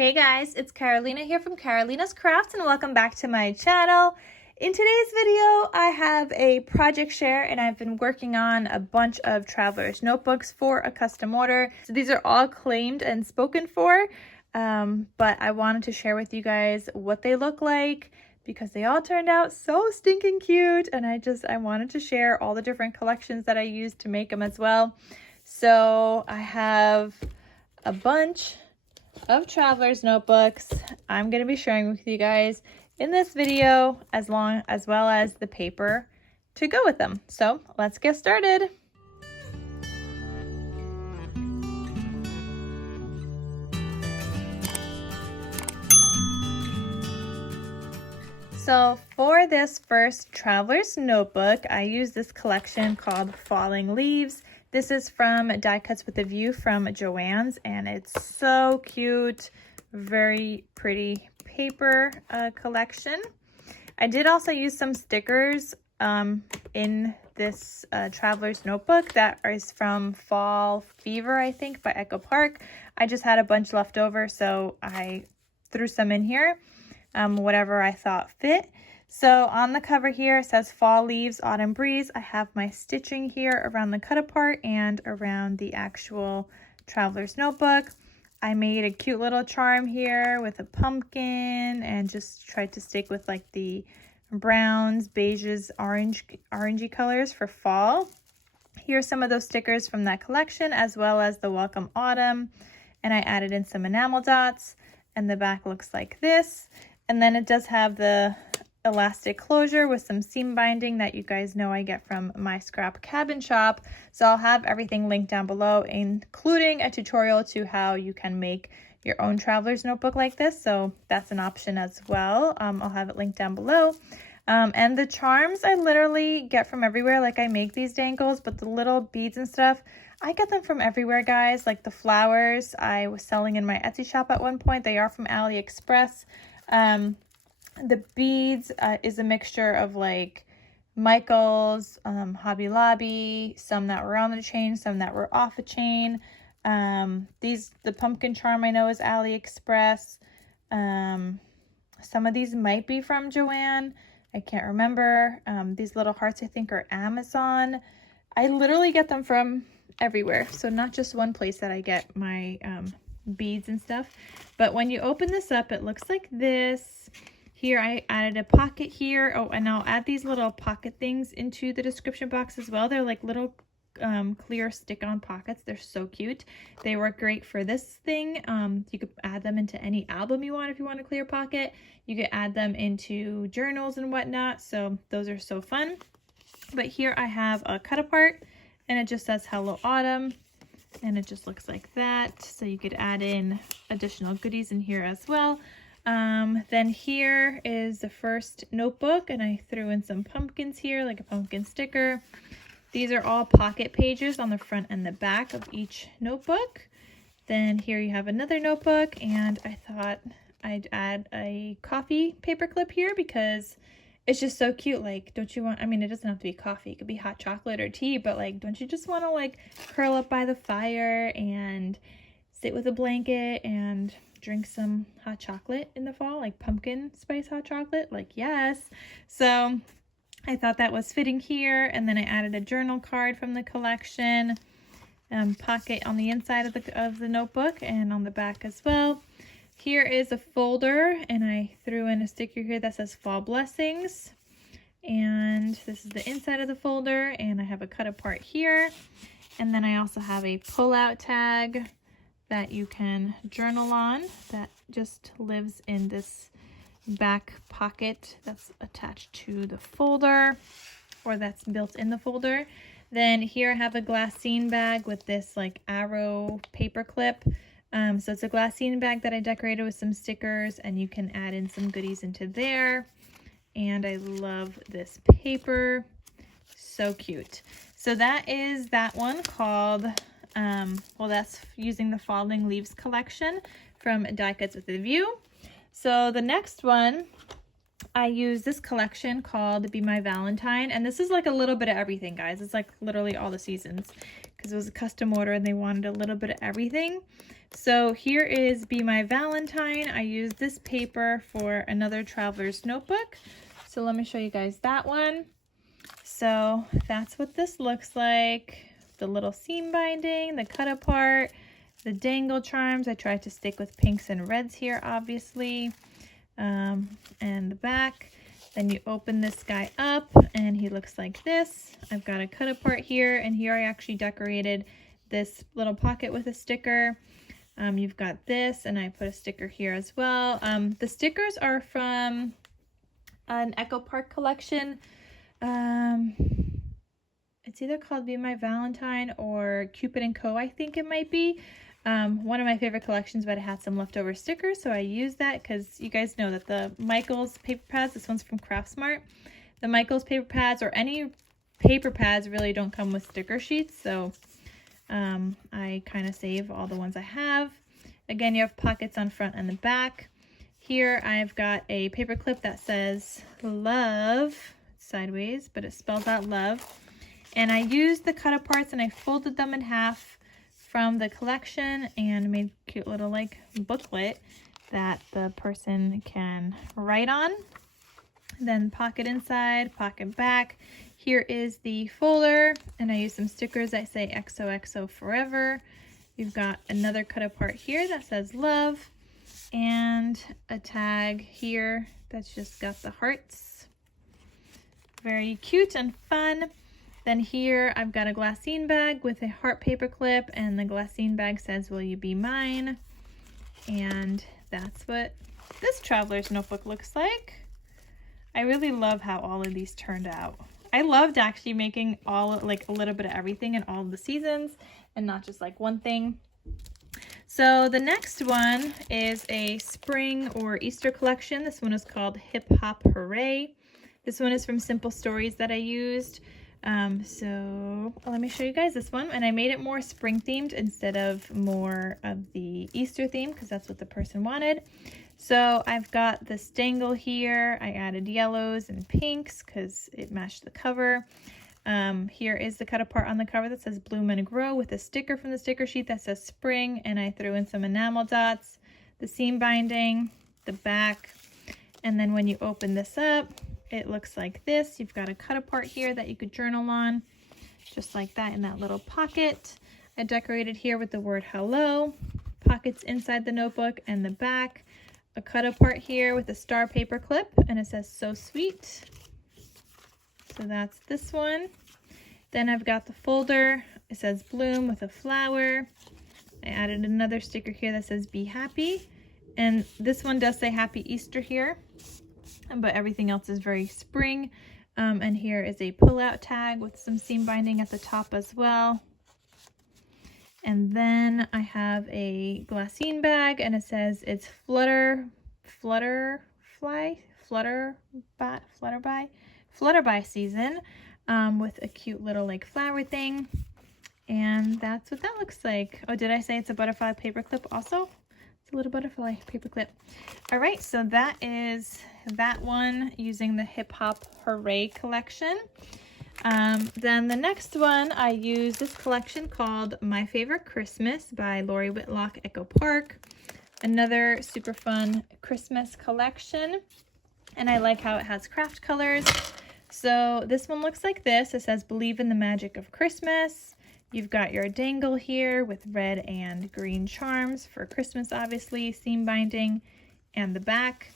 Hey guys, it's Carolina here from KarolinasKrafts and welcome back to my channel. In today's video, I have a project share and I've been working on a bunch of traveler's notebooks for a custom order. So these are all claimed and spoken for, but I wanted to share with you guys what they look like because they all turned out so stinking cute, and I wanted to share all the different collections that I used to make them as well. So I have a bunch of traveler's notebooks I'm going to be sharing with you guys in this video, as well as the paper to go with them. So let's get started. So for this first traveler's notebook, I use this collection called Falling Leaves. This is from Die Cuts with a View from Joann's, and it's so cute. Very pretty paper collection. I did also use some stickers in this traveler's notebook that is from Fall Fever, I think, by Echo Park. I just had a bunch left over, so I threw some in here, whatever I thought fit. So on the cover here, it says Fall Leaves, Autumn Breeze. I have my stitching here around the cut apart and around the actual traveler's notebook. I made a cute little charm here with a pumpkin and just tried to stick with like the browns, beiges, orangey colors for fall. Here's some of those stickers from that collection, as well as the Welcome Autumn. And I added in some enamel dots, and the back looks like this. And then it does have the elastic closure with some seam binding that you guys know I get from my scrap cabin shop. So I'll have everything linked down below, including a tutorial to how you can make your own traveler's notebook like this. So that's an option as well. I'll have it linked down below. And the charms I literally get from everywhere. Like, I make these dangles, but the little beads and stuff, I get them from everywhere, guys. Like the flowers I was selling in my Etsy shop at one point. They are from AliExpress. The beads is a mixture of like Michael's, Hobby Lobby, some that were on the chain, some that were off a chain. The pumpkin charm I know is AliExpress. Some of these might be from Joann. I can't remember. These little hearts I think are Amazon. I literally get them from everywhere. So not just one place that I get my beads and stuff. But when you open this up, it looks like this. Here I added a pocket here. Oh, and I'll add these little pocket things into the description box as well. They're like little clear stick-on pockets. They're so cute. They work great for this thing. You could add them into any album you want if you want a clear pocket. You could add them into journals and whatnot. So those are so fun. But here I have a cut apart, and it just says Hello Autumn. And it just looks like that. So you could add in additional goodies in here as well. Then here is the first notebook, and I threw in some pumpkins here, like a pumpkin sticker. These are all pocket pages on the front and the back of each notebook. Then here you have another notebook, and I thought I'd add a coffee paper clip here because it's just so cute. Like, don't you want, I mean, it doesn't have to be coffee, it could be hot chocolate or tea, but like, don't you just want to like curl up by the fire and sit with a blanket and drink some hot chocolate in the fall, like pumpkin spice hot chocolate? Like, yes. So I thought that was fitting here. And then I added a journal card from the collection, pocket on the inside of the notebook and on the back as well. Here is a folder, and I threw in a sticker here that says Fall Blessings. And this is the inside of the folder, and I have a cut apart here. And then I also have a pull-out tag that you can journal on that just lives in this back pocket that's attached to the folder, or that's built in the folder. Then here I have a glassine bag with this like arrow paper clip. So it's a glassine bag that I decorated with some stickers, and you can add in some goodies into there. And I love this paper. So cute. So that is that one called well, that's using the Falling Leaves collection from Die Cuts with a View. So the next one, I use this collection called Be My Valentine, and this is like a little bit of everything, guys. It's like literally all the seasons because it was a custom order and they wanted a little bit of everything. So here is Be My Valentine. I used this paper for another traveler's notebook. So let me show you guys that one. So that's what this looks like. The little seam binding, the cut apart, the dangle charms. I tried to stick with pinks and reds here, obviously. And the back. Then you open this guy up and he looks like this. I've got a cut apart here, and here I actually decorated this little pocket with a sticker. You've got this, and I put a sticker here as well. The stickers are from an Echo Park collection. It's either called Be My Valentine or Cupid & Co. I think it might be. One of my favorite collections, but it had some leftover stickers, so I used that because you guys know that the Michaels paper pads, this one's from Craftsmart, the Michaels paper pads or any paper pads really don't come with sticker sheets, so I kind of save all the ones I have. Again, you have pockets on front and the back. Here I've got a paper clip that says love, sideways, but it spells out love. And I used the cut aparts and I folded them in half from the collection and made a cute little like booklet that the person can write on. Then pocket inside, pocket back. Here is the folder, and I used some stickers that say XOXO forever. You've got another cut apart here that says love, and a tag here that's just got the hearts. Very cute and fun. Then here I've got a glassine bag with a heart paper clip, and the glassine bag says, will you be mine? And that's what this traveler's notebook looks like. I really love how all of these turned out. I loved actually making all like a little bit of everything in all of the seasons and not just like one thing. So the next one is a spring or Easter collection. This one is called Hip Hop Hooray. This one is from Simple Stories that I used. So let me show you guys this one, and I made it more spring themed instead of more of the Easter theme because that's what the person wanted. So I've got this dangle here. I added yellows and pinks because it matched the cover. Here is the cut apart on the cover that says Bloom and Grow with a sticker from the sticker sheet that says spring, and I threw in some enamel dots, the seam binding, the back, and then when you open this up, it looks like this. You've got a cut apart here that you could journal on, just like that in that little pocket. I decorated here with the word hello, pockets inside the notebook and the back, a cut apart here with a star paper clip, and it says so sweet. So that's this one. Then I've got the folder. It says bloom with a flower. I added another sticker here that says be happy. And this one does say happy Easter here, but everything else is very spring. And here is a pull-out tag with some seam binding at the top as well. And then I have a glassine bag, and it says it's flutterby season, with a cute little like flower thing. And that's what that looks like. Oh, did I say it's a butterfly paper clip also? It's a little butterfly paper clip. All right, so that is that one using the Hip Hop Hooray collection. Then the next one, I use this collection called My Favorite Christmas by Lori Whitlock, Echo Park. Another super fun Christmas collection. And I like how it has craft colors. So this one looks like this. It says believe in the magic of Christmas. You've got your dangle here with red and green charms for Christmas, obviously, seam binding, and the back.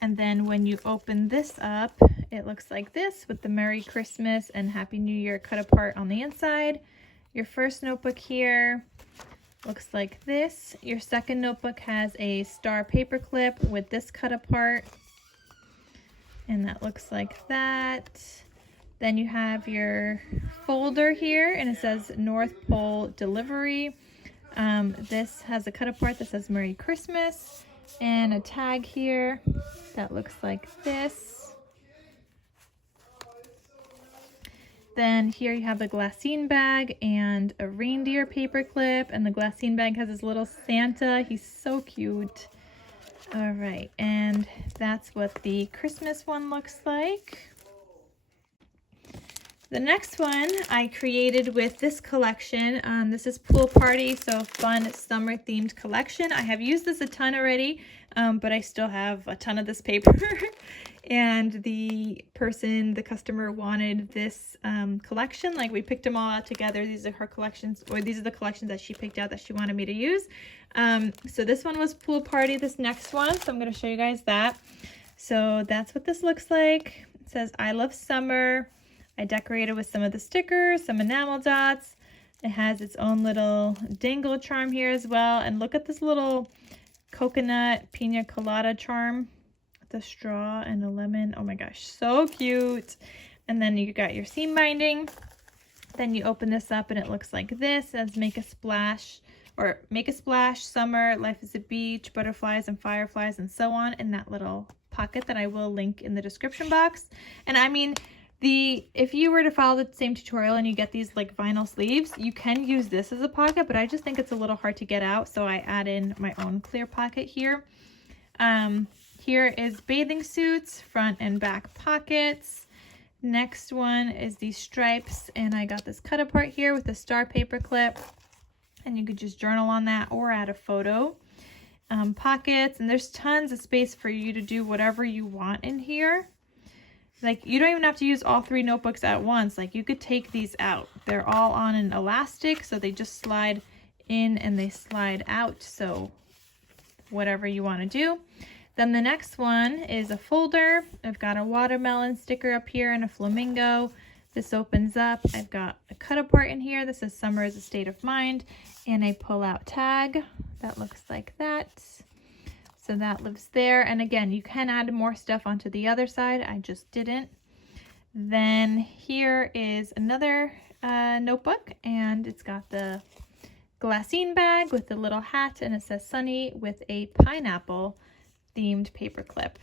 And then when you open this up, it looks like this with the Merry Christmas and Happy New Year cut apart on the inside. Your first notebook here looks like this. Your second notebook has a star paper clip with this cut apart, and that looks like that. Then you have your folder here, and it says North Pole Delivery. This has a cut apart that says Merry Christmas, and a tag here that looks like this. Then here you have the glassine bag and a reindeer paper clip, and the glassine bag has this little Santa. He's so cute. All right, and that's what the Christmas one looks like. The next one I created with this collection. This is Pool Party, so fun summer themed collection. I have used this a ton already, but I still have a ton of this paper. And the customer wanted this collection. Like, we picked them all out together. These are her collections, or these are the collections that she picked out that she wanted me to use. So this one was Pool Party, this next one. So I'm going to show you guys that. So that's what this looks like. It says, I love summer. I decorated with some of the stickers, some enamel dots. It has its own little dangle charm here as well. And look at this little coconut pina colada charm with a straw and a lemon. Oh my gosh, so cute. And then you got your seam binding. Then you open this up and it looks like this. It says Make a Splash, or Make a Splash, Summer, Life is a Beach, Butterflies and Fireflies, and so on, in that little pocket that I will link in the description box. And I mean, if you were to follow the same tutorial and you get these like vinyl sleeves, you can use this as a pocket, but I just think it's a little hard to get out, so I add in my own clear pocket here. Here is bathing suits, front and back pockets. Next one is these stripes, and I got this cut apart here with a star paper clip, and you could just journal on that or add a photo. Pockets, and there's tons of space for you to do whatever you want in here. Like, you don't even have to use all 3 notebooks at once. Like, you could take these out. They're all on an elastic, so they just slide in and they slide out. So whatever you want to do. Then the next one is a folder. I've got a watermelon sticker up here and a flamingo. This opens up. I've got a cut apart in here. This says Summer is a State of Mind, and a pull out tag that looks like that. So that lives there. And again, you can add more stuff onto the other side. I just didn't. Then here is another notebook, and it's got the glassine bag with the little hat, and it says Sunny with a pineapple themed paper clip.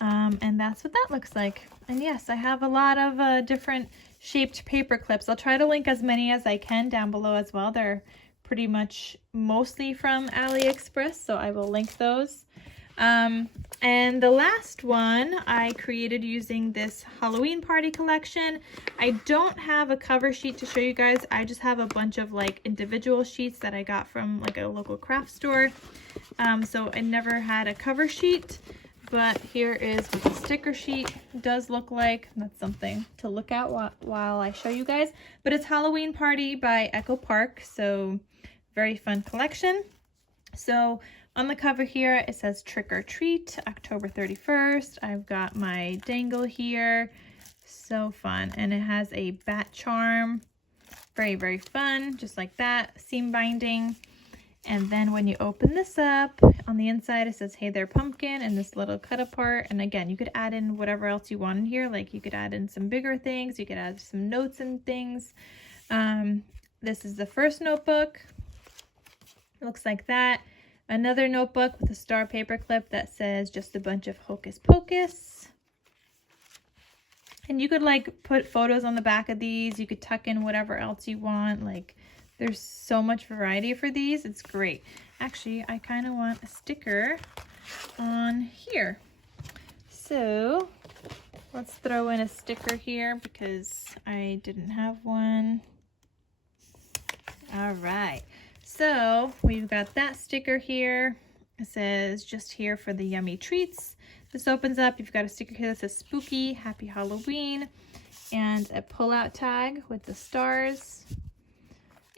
And that's what that looks like. And yes, I have a lot of different shaped paper clips. I'll try to link as many as I can down below as well. They're pretty much mostly from AliExpress, so I will link those. And the last one I created using this Halloween party collection. I don't have a cover sheet to show you guys. I just have a bunch of like individual sheets that I got from like a local craft store. So I never had a cover sheet, but here is what the sticker sheet does look like. That's something to look at while I show you guys. But it's Halloween Party by Echo Park, so very fun collection. So on the cover here, it says Trick or Treat, October 31st. I've got my dangle here. So fun. And it has a bat charm. Very, very fun. Just like that. Seam binding. And then when you open this up, on the inside, it says, Hey There Pumpkin, and this little cut apart. And again, you could add in whatever else you want in here. Like, you could add in some bigger things. You could add some notes and things. This is the first notebook. It looks like that. Another notebook with a star paper clip that says Just a Bunch of Hocus Pocus. And you could like put photos on the back of these. You could tuck in whatever else you want. Like, there's so much variety for these. It's great. Actually, I kind of want a sticker on here. So let's throw in a sticker here because I didn't have one. All right. So we've got that sticker here. It says Just Here for the Yummy Treats. This opens up. You've got a sticker here that says Spooky, Happy Halloween, and a pull-out tag with the stars.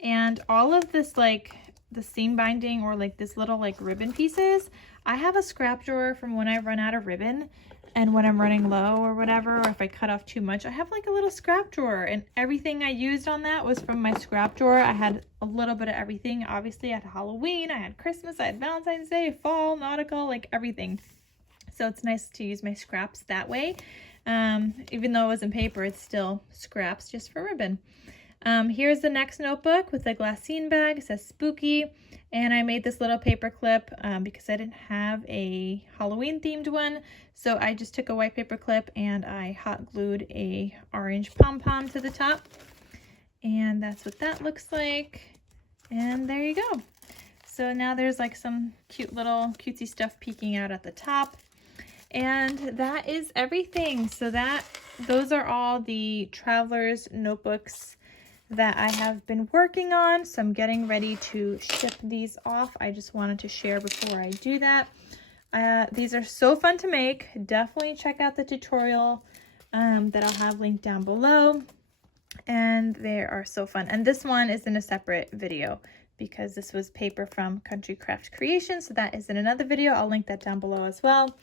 And all of this, like the seam binding or like this little like ribbon pieces, I have a scrap drawer from when I run out of ribbon and when I'm running low or whatever, or if I cut off too much, I have like a little scrap drawer, and everything I used on that was from my scrap drawer. I had a little bit of everything. Obviously, I had Halloween, I had Christmas, I had Valentine's Day, fall, nautical, like everything. So it's nice to use my scraps that way. Even though it wasn't paper, it's still scraps just for ribbon. Here's the next notebook with a glassine bag. It says Spooky, and I made this little paper clip because I didn't have a Halloween themed one, so I just took a white paper clip and I hot glued a orange pom-pom to the top, and that's what that looks like. And there you go. So now there's like some cute little cutesy stuff peeking out at the top, and that is everything. So that those are all the traveler's notebooks that I have been working on. So I'm getting ready to ship these off. I just wanted to share before I do that. These are so fun to make. Definitely check out the tutorial that I'll have linked down below. And they are so fun. And this one is in a separate video because this was paper from Country Craft Creations. So that is in another video. I'll link that down below as well.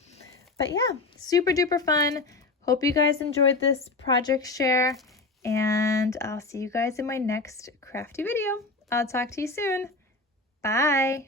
But yeah, super duper fun. Hope you guys enjoyed this project share. And I'll see you guys in my next crafty video. I'll talk to you soon. Bye.